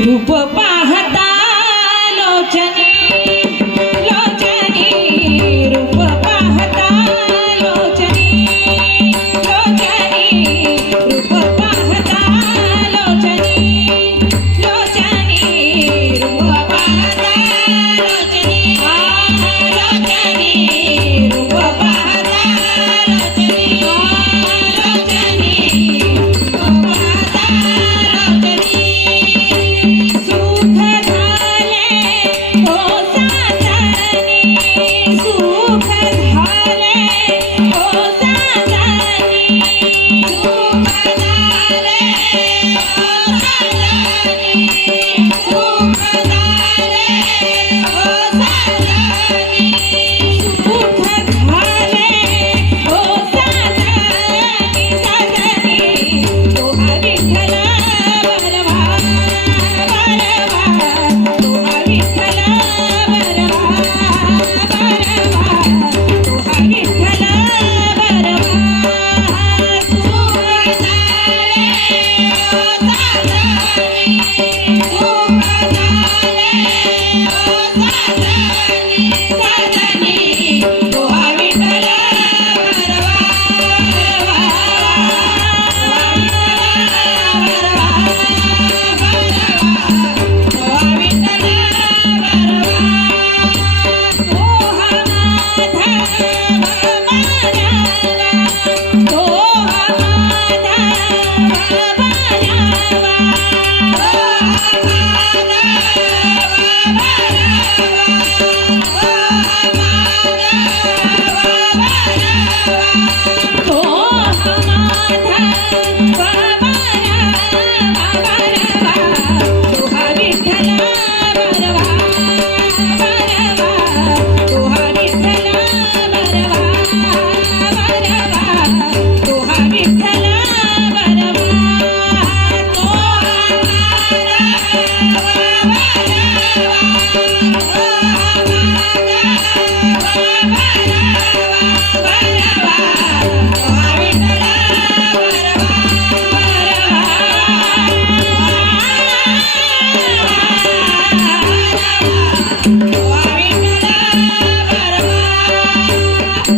रूप पाहता लोचनी लोचनी रूप पाहता लोचनी लोचनी रूप पाहता लोचनी लोचनी रूप पाहता लोचनी लोचनी रूप पाहता लोचनी लोचनी रूप पाहता लोचनी सुख झाले हो साजनी सुख झाले हो साजनी सुख झाले हो साजनी सुख झाले हो साजनी सुख झाले हो साजनी साजनी तोहा विठ्ठल बरवा बरवा तोहा विठ्ठल बरवा बरवा तोहा विठ्ठल बरवा सुख झाले हो साजनी सुख झाले हो साजनी साजनी तोहा विठ्ठल बरवा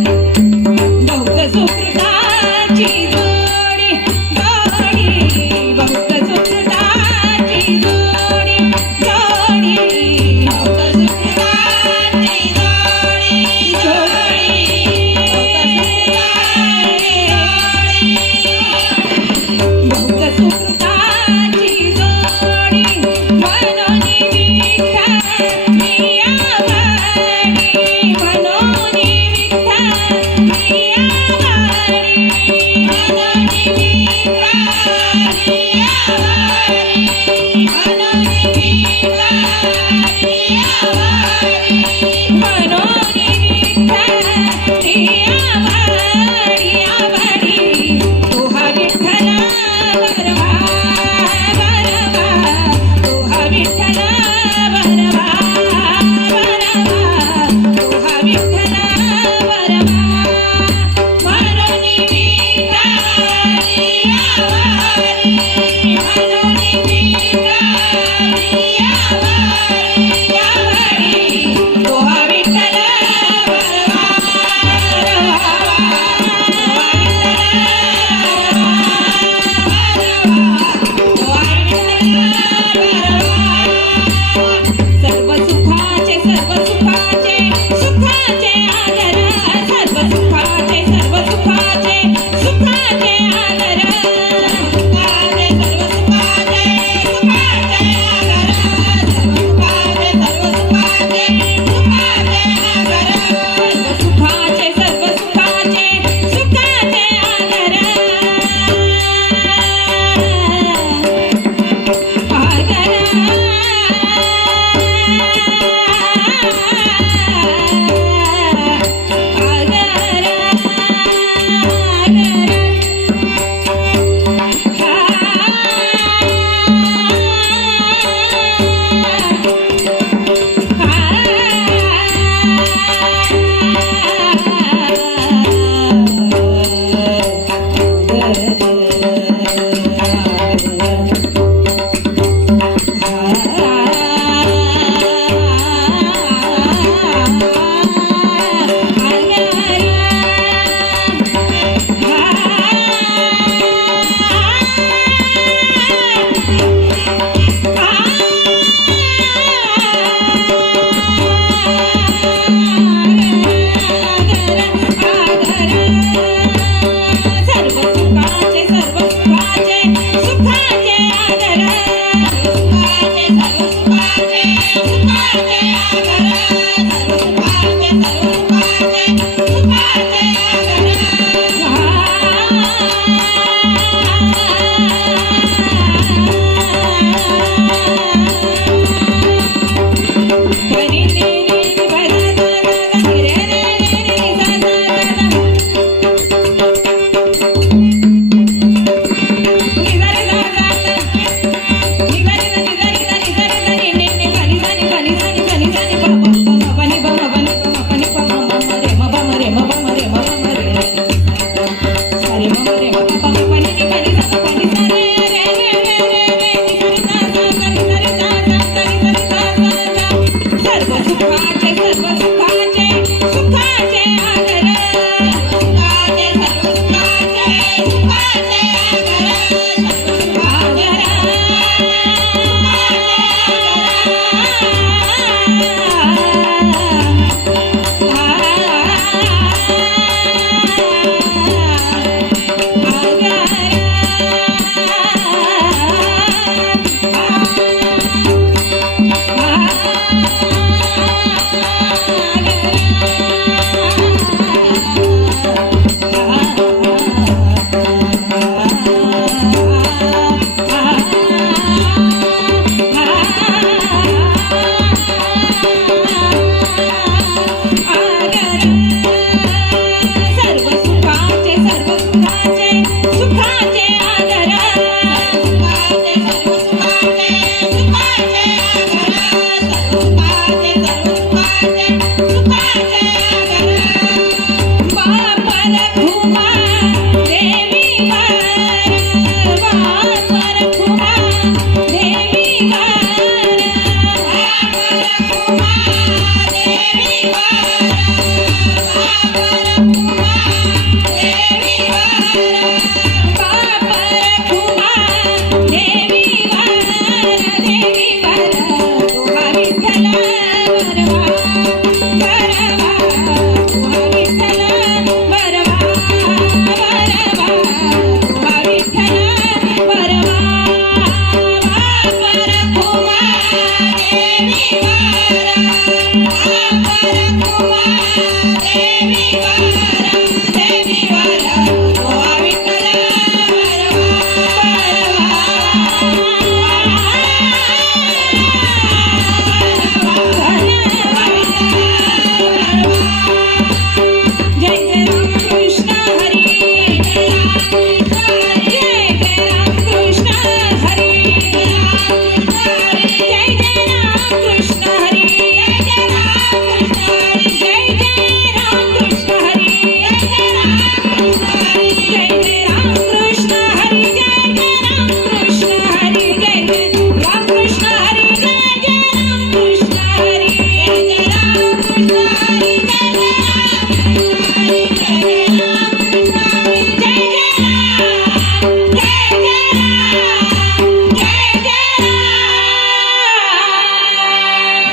बहुत सुकृताची जोडी जोडी बहुत सुकृताची जोडी जोडी बहुत सुकृताची जोडी जोडी बहुत सुकृताची जोडी मनोनी विठ्ठल मियावाडी मनोनी विठ्ठल मियावाडी मनोनी विठ्ठल मियावाडी मनोनी विठ्ठल मियावाडी मनोनी विठ्ठल मियावाडी आवाडी तोहा विठ्ठल बरवा बरवा तोहा विठ्ठल बरवा बरवा तोहा विठ्ठल बरवा मनोनी विठ्ठल मियावाडी मनोनी विठ्ठल